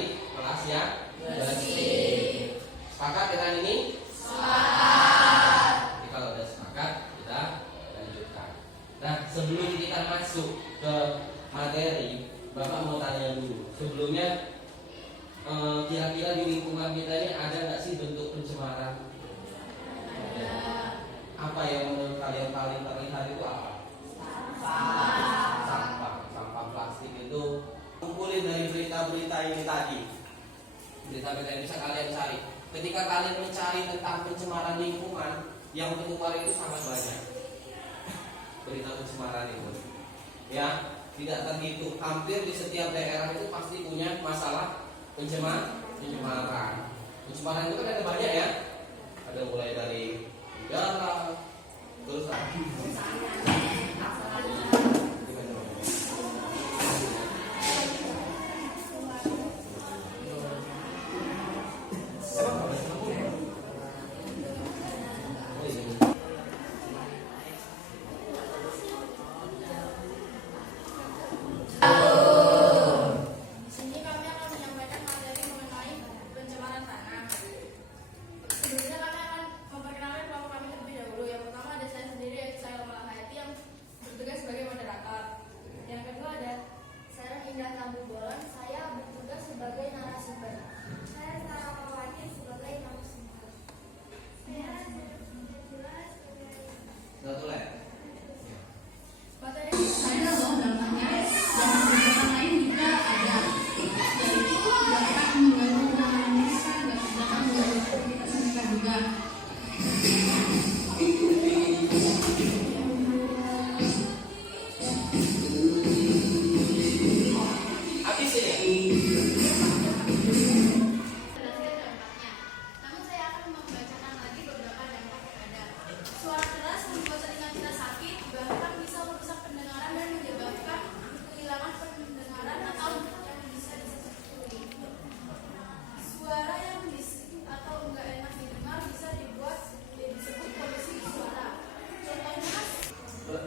mencari kelas yang bersih. Sepakat dengan ini? Sepakat. Jadi kalau sudah sepakat, kita lanjutkan. Nah, sebelum kita masuk ke materi, Bapak mau tanya dulu. Sebelumnya, kira-kira di lingkungan kita ini ada nggak sih bentuk pencemaran? Ada. Apa yang menurut kalian paling terlihat itu apa? Sampah plastik itu. Kumpulin dari berita-berita ini tadi. Berita-berita yang bisa kalian cari. Ketika kalian mencari tentang pencemaran lingkungan, yang keluar itu sangat banyak. Berita pencemaran itu, ya, tidak terhitung. Hampir di setiap daerah itu pasti punya masalah pencemaran. Pencemaran itu kan ada banyak ya. Ada mulai dari udara, terus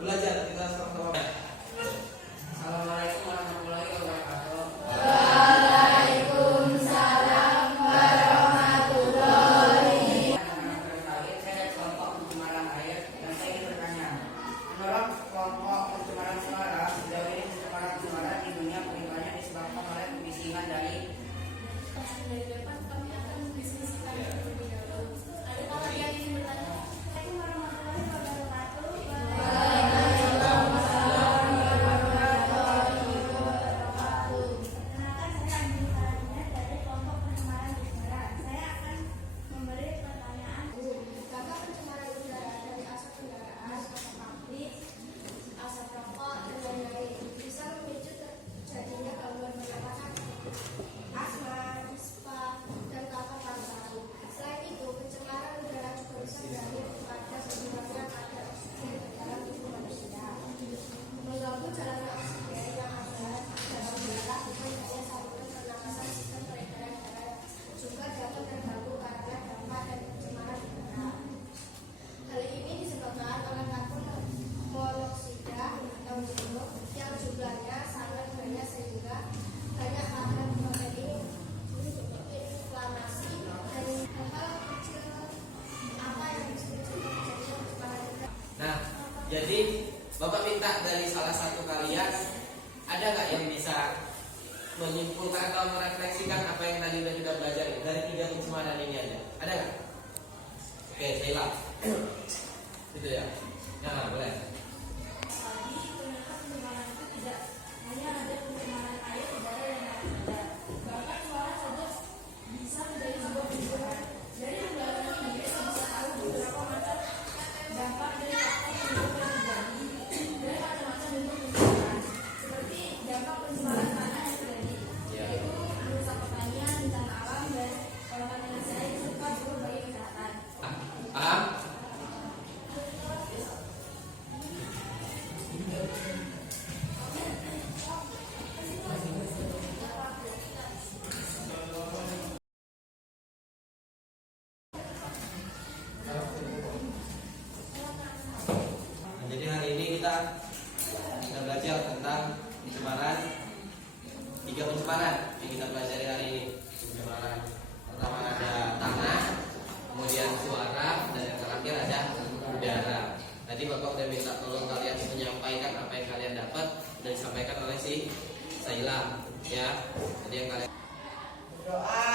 belajar kita sama-sama. Assalamualaikum warahmatullahi wabarakatuh. Waalaikumsalam warahmatullahi. Saya kelompok pencemaran air dan saya ingin bertanya, menurut kelompok pencemaran suara, sejauh ini pencemaran suara di dunia paling banyak disebabkan oleh pembisingan dari depan kami akan mendiskusikan terlebih dahulu. Adakah yang ingin bertanya? Assalamualaikum warahmatullahi wabarakatuh. Jadi Bapak minta dari salah satu kalian, ada nggak yang bisa menyimpulkan atau merefleksikan apa yang tadi udah kita belajar dari 3 pencemaran ini aja? Ada nggak? Oke, Sheila. Itu ya. Nah, boleh. Paham? yang kita pelajari hari ini. Pencemaran pertama ada tanah, kemudian suara, dan yang terakhir ada udara. Tadi Bapak udah minta tolong kalian menyampaikan apa yang kalian dapat dan disampaikan oleh si Saila, ya. Jadi yang kalian Doa.